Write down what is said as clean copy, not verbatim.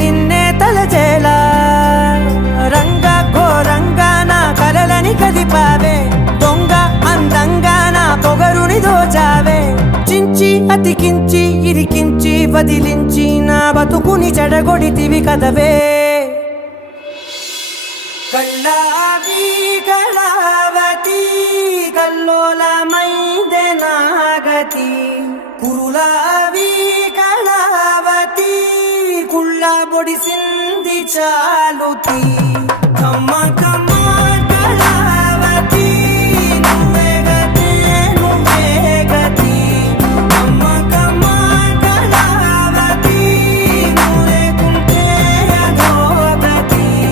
నిన్నే తలచేలా రంగ ఘోరంగా నా కలలని కదిపావే దొంగ అందంగా నా పొగరుని దోచావే చించి అతికించి ఇరికించి వదిలించి నా బతుకుని చెడగొడితివి కదవే కళ్ళావి కళావతి కల్లోలమైందే నాగతి కురులావి కళావతి కుళ్ళ బొడిసింది చాలుతి